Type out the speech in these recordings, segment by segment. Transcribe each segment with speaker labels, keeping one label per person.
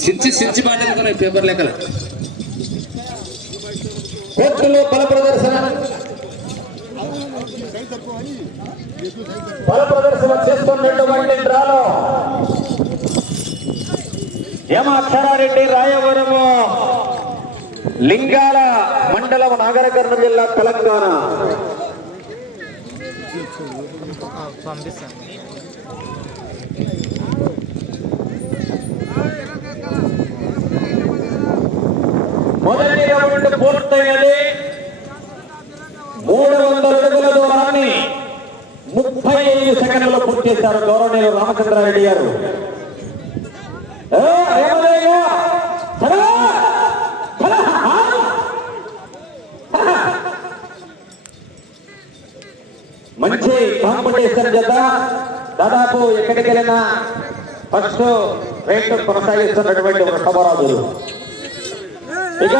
Speaker 1: సించి సించి పాటలు పేపర్ లెక్కలు
Speaker 2: కోర్టులో బల ప్రదర్శన. బల ప్రదర్శన చేస్తున్నటువంటి డ్రాలో యమ అక్షరారెడ్డి రాయవరము లింగాల మండలం నాగరకర్ణ జిల్లా తెలంగాణ. మొదటి రౌండ్ పూర్తయినది మూడు వందల అడుగుల దూరాన్ని ముప్పై ఐదు సెకండ్లలో పూర్తి చేశారు గౌరవనీయులు రామచంద్రారెడ్డి గారు ఏ, ఏమయ్యా? సరే? సరే? ఆ? మంచి కాంపిటీషన్ జత దాదాపు ఎక్కడికి వెళ్ళినా ఫస్ట్ రేట్ కొనసాగిస్తున్నటువంటి వృషభరాజులు ఇక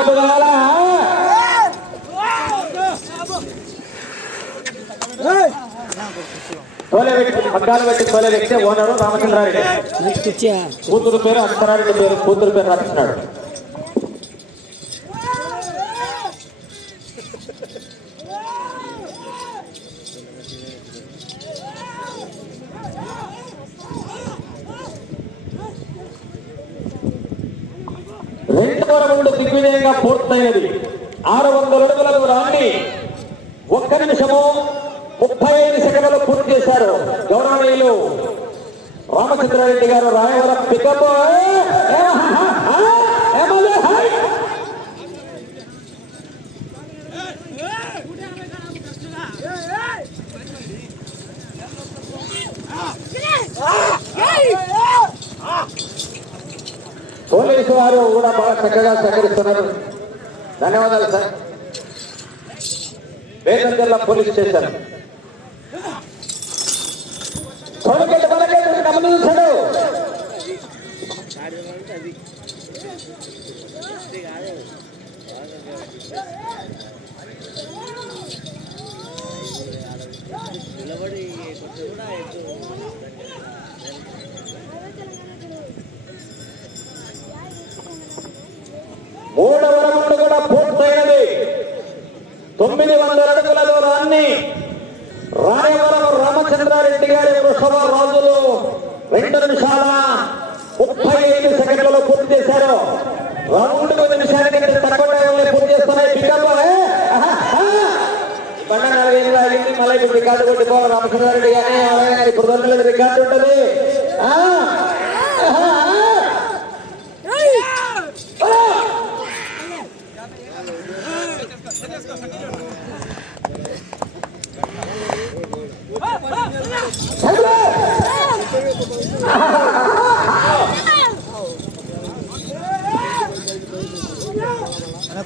Speaker 2: Hey! తోలే వ్యక్తి పగ్గాలు పెట్టి తోలే వ్యక్తి ఓనరు రామచంద్రారెడ్డి. కూతురు పేరు అక్షరారెడ్డి పేరు కూతురు పేరు రాస్తున్నాడు రెండవ రౌండ్ దిగ్విజయంగా పూర్తయినది. ఆరు వందల అడుగుల దూరాన్ని ఒక్క నిమిషము. ముప్పై ఐదు సెకండ్లు పూర్తి చేశారు. గౌరవనీయులు రామచంద్రారెడ్డి గారు రాయవరం పికప్. పోలీసు వారు కూడా బాగా చక్కగా సహకరిస్తున్నారు. ధన్యవాదాలు సార్. పేదంజల్లా police station.
Speaker 3: నిలబడి కొంచెం కూడా ఎక్కువ
Speaker 2: మూడవ రౌండ్ కూడా పూర్తయినది. తొమ్మిది వందల అడుగుల దూరాన్ని రాయవరం రామచంద్రారెడ్డి గారి వృషభ రాజులు రెండు నిమిషాల ముప్పై ఐదు సెకండ్లలో పూర్తి చేశారు. రౌండ్ మళ్ళీ ఇప్పుడు రికార్డు కొట్టుకోవాలి రామకృష్ణారెడ్డి కానీ అలాగే ఇప్పుడు రెండు మీద రికార్డు ఉంటుంది. Ha ha ha!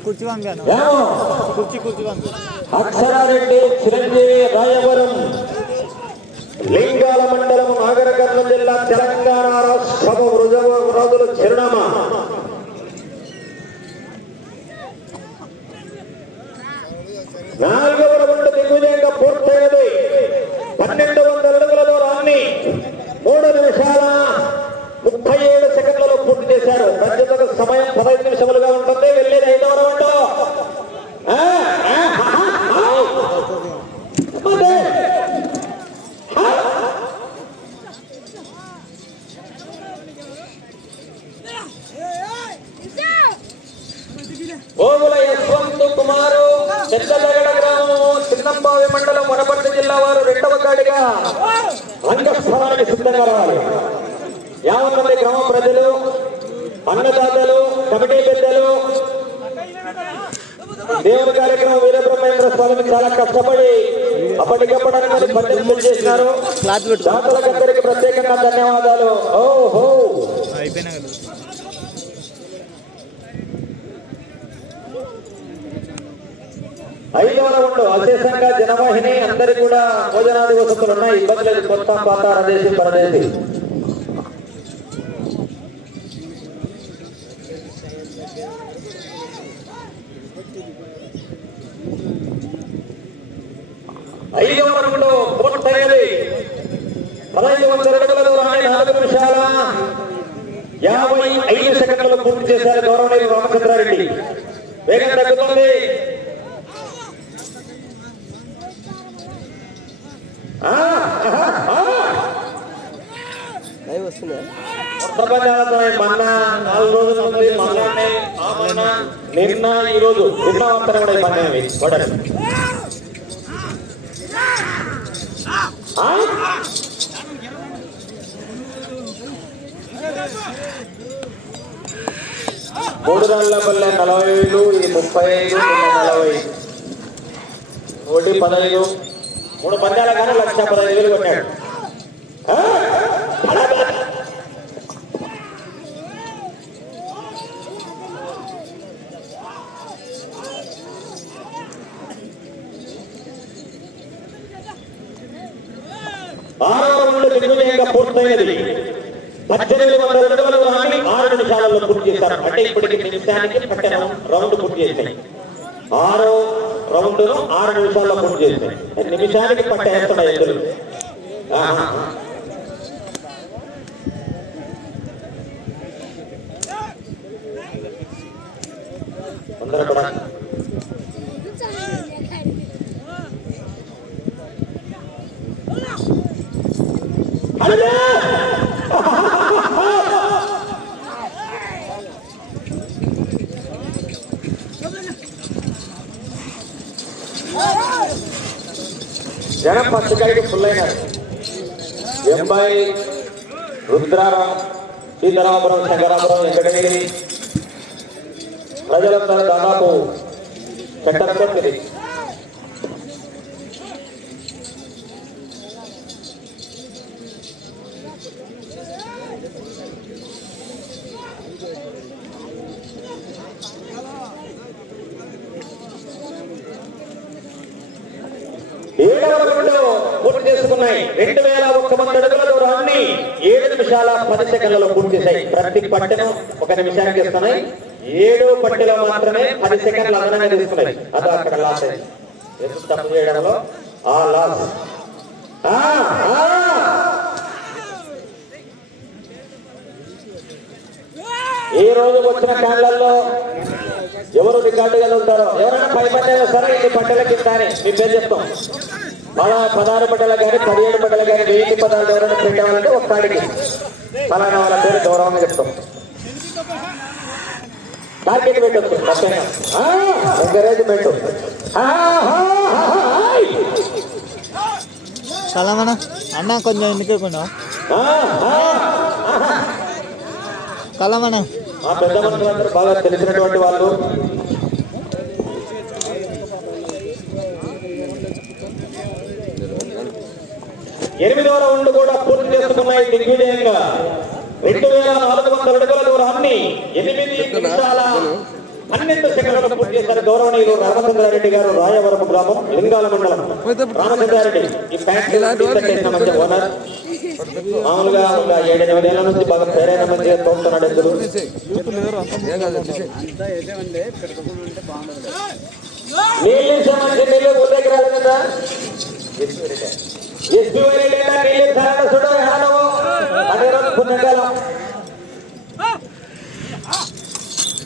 Speaker 3: కుర్చీ పంపాను
Speaker 2: ఏమో?
Speaker 3: కుర్చీ కుర్చీ పంపాను
Speaker 2: అక్షరారెడ్డి చిరంజీవి రాయవరం లింగాల మండలం నాగరకర్ణం జిల్లా తెలంగాణ రాష్ట్ర రాజుల చిరునామా నాలుగవ రౌండ్ దిగ్విజయంగా పూర్తయినది పన్నెండు వందల అడుగుల దూరాన్ని మూడు నిమిషాల ముప్పై ఏడు సెకండ్లలో పూర్తి చేశారు రద్యతకు సమయం పదహైదు నిమిషములుగా ఉంటుంది వెళ్ళేది ఐదవ రౌండ్ ఆ, ఆ, ఆ, ఆ. అదే. ఓగుల యశ్వంత్ పెద్దదగడ గ్రామము చిన్నంబావి మండలం వనపర్తి జిల్లా వారు రెండవ గాడిగా రంగస్థలానికి సిద్ధంగా రావాలి. మంది గ్రామ ప్రజలు అన్నదాతలు కమిటీ పెద్దలు దేవుని కార్యక్రమం వీరబ్రహ్మేంద్ర స్వామిని చాలా కష్టపడి అప్పటికప్పుడు పద్దెనిమిది చేసినారు. దాతలకందరికి ప్రత్యేకంగా ధన్యవాదాలు. ఓహో.
Speaker 3: అయిపోయినా
Speaker 2: ఐదవ రౌండ్ అశేషంగా జనవాహిని అందరి కూడా భోజనాది వసతులు ఉన్నాయి ఇబ్బంది లేదు కొత్త పాత రదేశి పరదేశి. ఐదవ రౌండ్ పూర్తయ్యేది పదహైదు వందల అడుగుల దూరాన్ని నాలుగు నిమిషాల యాభై ఐదు సెకండ్లు పూర్తి చేశారు రామచంద్రారెడ్డి. వేగం తగ్గుతుంది ఆ, మొన్న నాలుగు రోజులు ఉంది మొన్ననే ఆ మొన్న నిన్న ఈ రోజు నిన్న అంతా కూడా ఈ మూడు నెలల పల్లె నలభై ఐదు ఇది ముప్పై ఐదు నలభై. ఒకటి పదహైదు. మూడు పందాల కానీ లక్ష పదహైదు వేలు కొట్టాడు. పూర్తయినది. పద్దెనిమిది వందల అడుగుల దూరాన్ని ఆరు నిమిషాలలో పూర్తి చేశారు. అంటే ఇప్పటికి నిమిషానికి పట్టణ రౌండ్ పూర్తి చేశాయి. ఆరో రౌండ్ ఆరు నిమిషాల్లో పూర్తి చేశాయి నిమిషానికి పట్టేస్తున్నాయి ఎదురు ఆహా. కూడా అదే జనం పచ్చకాయకి ఫుల్ అయినారు ఎంబై రుద్రారం సీతారామపురం శంకరాపురం వెంకటగిరి ప్రజలందరూ దాదాపు చట్టకొట్టింది ఏడవ రౌండ్ పూర్తి చేసుకున్నాయి రెండు వేల ఒక్క మంది అడుగుల దూరాన్ని ఏడు నిమిషాల పది సెకండ్లలో పూర్తి చేశాయి. ప్రతి పట్టెను ఒక నిమిషానికి ఇస్తున్నాయి. ఏడు పట్టెలో మాత్రమే పది సెకండ్లు అదనంగా తీసుకున్నాయి. అది అక్కడ లాస్ అయింది. ఎందుకు తప్పు చేయడంలో ఆ లాస్. ఆ, ఈ రోజు వచ్చిన కాళ్ళల్లో ఎవరు రికార్డుగా ఉంటారో? ఎవరైనా పది పట్టెలు సరే ఇది పట్టెల కింద మీ పేరు చెప్తాం. అలా పదహారు పట్టెలు కానీ పదిహేడు పట్టెలు కానీ వెయ్యి పదాలు ఎవరైనా పెట్టామంటే ఒక్కడికి. ఫలానా వాళ్ళ పేరు గౌరవంగా చెప్తాం. టార్గెట్ పెట్టొచ్చు ఎంకరేజ్ పెట్టు.
Speaker 3: సలామణ అన్న కొంచెం
Speaker 2: ఆహా.
Speaker 3: కలమణ
Speaker 2: పెద్ద మనుషులందరూ బాగా తెలిసినటువంటి వాళ్ళు. ఎనిమిదవ రౌండ్ కూడా పూర్తి చేసుకున్నాయి దిగ్విజయంగా రెండు వేల నాలుగు వందల అడుగుల దూరాన్ని ఎనిమిది నిమిషాల పన్నెండు సెకండ్లు పూర్తి చేశారు గౌరవనీయులు రామచంద్రారెడ్డి గారు రాయవరం గ్రామం లింగాల మండలం. రామచంద్రారెడ్డి ఈ ఫ్యాక్టరీ ఓనర్. మామూలుగా ఒక ఏడు ఎనిమిది ఏళ్ళ నుంచి బాగా పేరైన మంచిగా తోడుతున్నాడు ఎందుకు నీళ్ళు ఇచ్చామంటే నీళ్ళు ఊళ్ళకి రాదు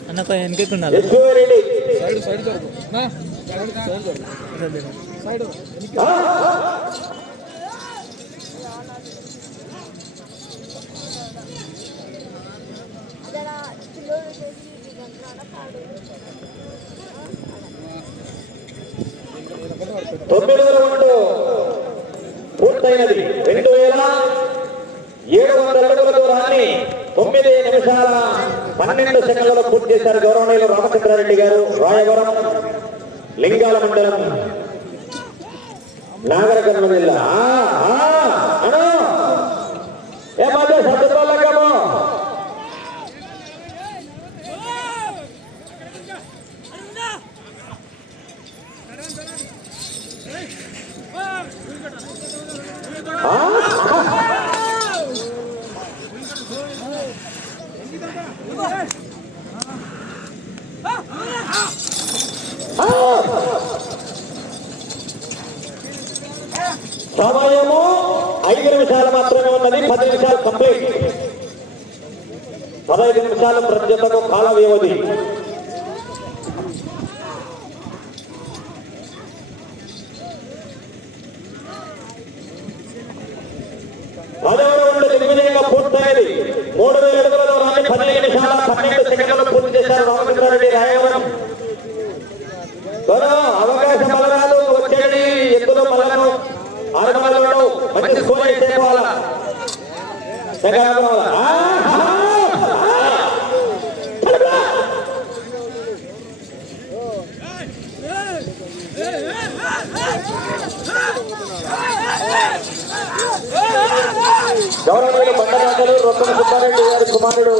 Speaker 3: అన్న కొంచెం ఎందుకేకుండా
Speaker 2: ఎస్పీ వైరెడ్డి ఆ, ఆ. పన్నెండు సెకండ్లలో పూర్తి చేశారు గౌరవనీయులు రామచంద్రారెడ్డి గారు రాయవరం లింగాల మండలం నాగరకర్ణ జిల్లా. సమయము ఐదు నిమిషాలు మాత్రమే ఉన్నది పది నిమిషాలు కంప్లీట్. పదహైదు నిమిషాలు ప్రత్యేకతో కాల వ్యవధి సెకండ్ గౌరవనీయులు బండదాతలు రొక్కల సుబ్బారెడ్డి గారి కుమారుడు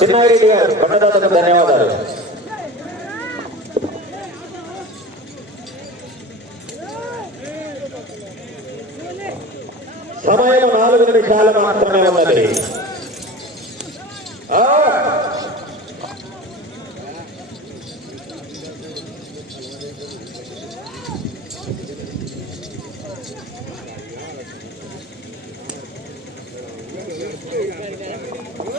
Speaker 2: చిన్నారెడ్డి గారు. బండదాతకు ధన్యవాదాలు. సమయం నాలుగు నిమిషాలు మాత్రమే ఉన్నది. ఆ!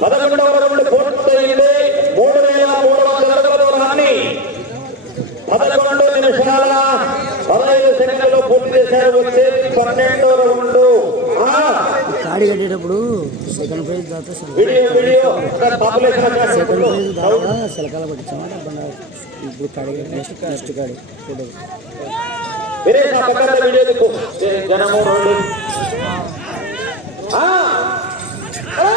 Speaker 2: పదకొండవ రౌండ్ పూర్తయింది. మూడు వేల మూడు వందల అడుగుల దూరాన్ని పదకొండు నిమిషాల పదహైదు సెకండ్లు పూర్తి చేశారు. వచ్చి పన్నెండో
Speaker 4: కాడి కట్టేటప్పుడు సెకండ్ ప్రైజ్ దాకా సెకండ్ ప్రైజ్ దాకా శిలకాల నాకు ఇప్పుడు కాడి నెక్స్ట్ నెక్స్ట్ కాడి ఫోటో
Speaker 2: వేరే నా పక్కన వీడియో దిక్కు జనము రోడ్డు ఆ! ఆ!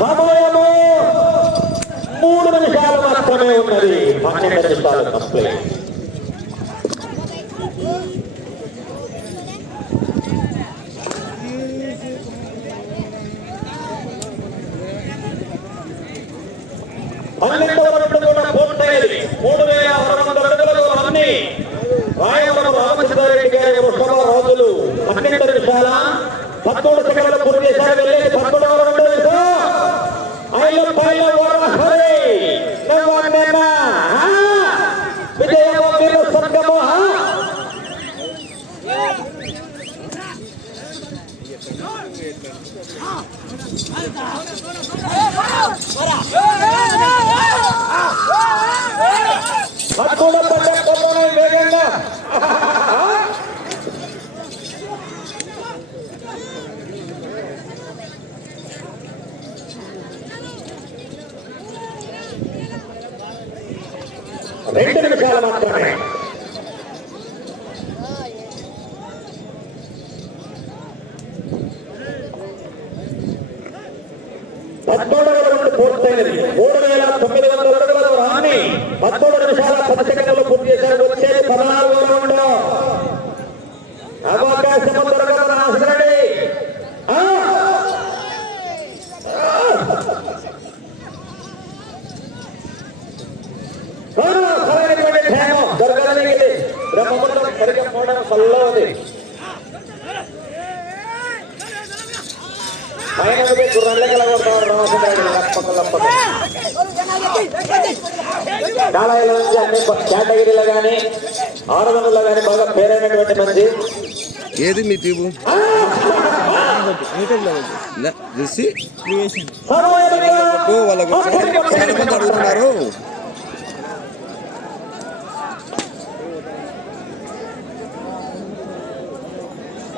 Speaker 2: సమయము మూడు పక్కనే ఉన్నది. పన్నెండు నిమిషాల కంప్లైంట్ పన్నెండవ కూడా పూర్తయింది మూడు వేల వందల రాయవరం రామచంద్రారెడ్డి గారి రోజులు పన్నెండు నిమిషాల పదమూడు సెకండ్లు పూర్తి చేశారు. వెళ్ళేది పదమూడవ రౌండ్ నిమిషం ఐదు పైల ఓరహరి నవ్వన్నెన్న విజయము వీరు స్వర్గము ఆ? పదమూడు పన్నెండు వేగంగా రెండు నిమిషాలు మాత్రమే పద్మూడవ పూర్తయినది మూడు వేల తొమ్మిది వందల అడుగుల దూరాన్ని పదమూడు నిమిషాల పది సెకండ్లు పూర్తి చేశారు వచ్చేది పద్నాలుగో రౌండ్ అవకాశం దొరకదు నాశనండి సరైనటువంటి టైం దొరకడానికి ఉంది. పైన కలగొడతారు లప్పక లప్పక కాలాయిల నుంచి అన్ని కేటగిరీలో కానీ కానీ బాగా పేరైనటువంటి మంది.
Speaker 1: ఏది మీ లే, చూసి వాళ్ళ అడుగుతున్నారు.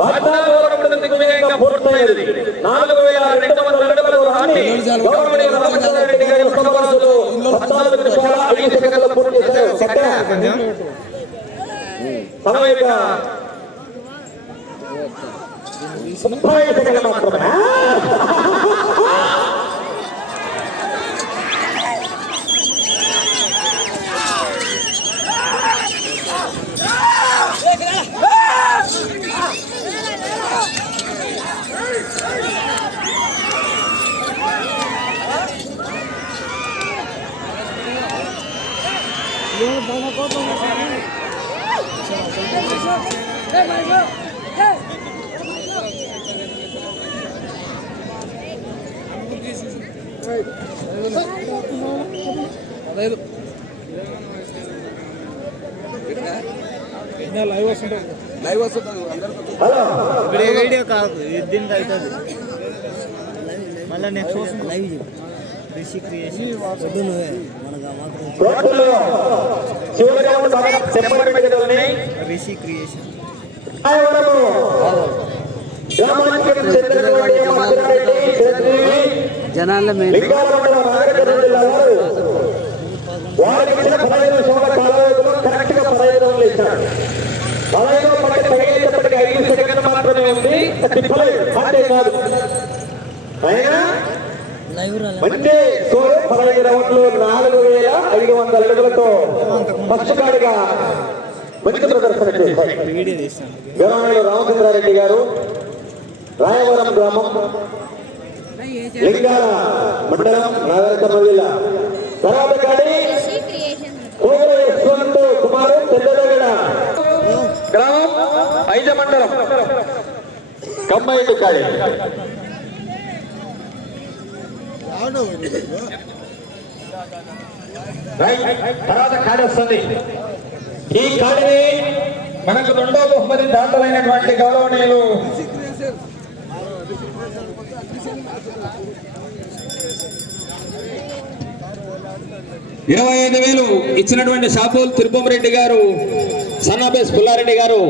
Speaker 2: పద్నాలుగు వరకు దిగ్విజయంగా పూర్తయినది. నాలుగు వేల రెండు వందల అడుగుల దూరాన్ని గౌరవనీయ రామచంద్రారెడ్డి గారి ఉత్తమవాసులు పద్నాలుగు నిమిషాల ఐదు సెకండ్లు పూర్తి చేశారు. ముప్పై సెకండ్లు మాత్రమే.
Speaker 3: వీడియో కాదు దీనికి అవుతుంది మళ్ళీ నెక్స్ట్
Speaker 4: వస్తుంది live
Speaker 3: Rishi creation Rishi creation
Speaker 2: ఆయనము గ్రామానికి చెందినటువంటి మధురెడ్డి చిరంజీవి
Speaker 4: జనాల్లో మెయిన్
Speaker 2: లింగాల మండలం నాగరికత జిల్లా వారు వారికి ఇచ్చిన పదహైదు కరెక్ట్గా పదహైదు వందలు ఇచ్చాడు పదహైదు పట్టి ఐదు మాత్రమే ఉంది. తిప్పలేదు. అంటే కాదు. అయినా
Speaker 4: లైవ్ రాలే
Speaker 2: మంచి స్కోర్ పదహైదు రౌండ్లు నాలుగు వేల ఐదు వందల అడుగులతో ఫస్ట్ గాడిగా మంచి ప్రదర్శన
Speaker 3: తీస్తాను
Speaker 2: గౌరవనీయులు రామచంద్రారెడ్డి గారు రాయవరం గ్రామం లింగాల మండలం నాగరికర్మ జిల్లా. తర్వాత
Speaker 5: క్రియేషన్
Speaker 2: కోగల యశ్వంత్ కుమారు పెద్దదగడ గ్రామం ఐజ మండలం కాడి రైట్. తర్వాత కాడి వస్తుంది ఈ కాడిని మనకు రెండో బహుమతి దాతలైనటువంటి గౌరవనీయులు
Speaker 6: ఇరవై ఐదు వేలు ఇచ్చినటువంటి షాపుల్ తిరుపతిరెడ్డి గారు సన్నాబేస్ పుల్లారెడ్డి గారు.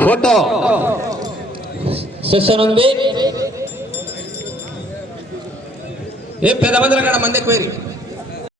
Speaker 6: ఫోటో. సెషన్ ఉంది ఏ పెద్ద మందిలో మంది ఎక్కువ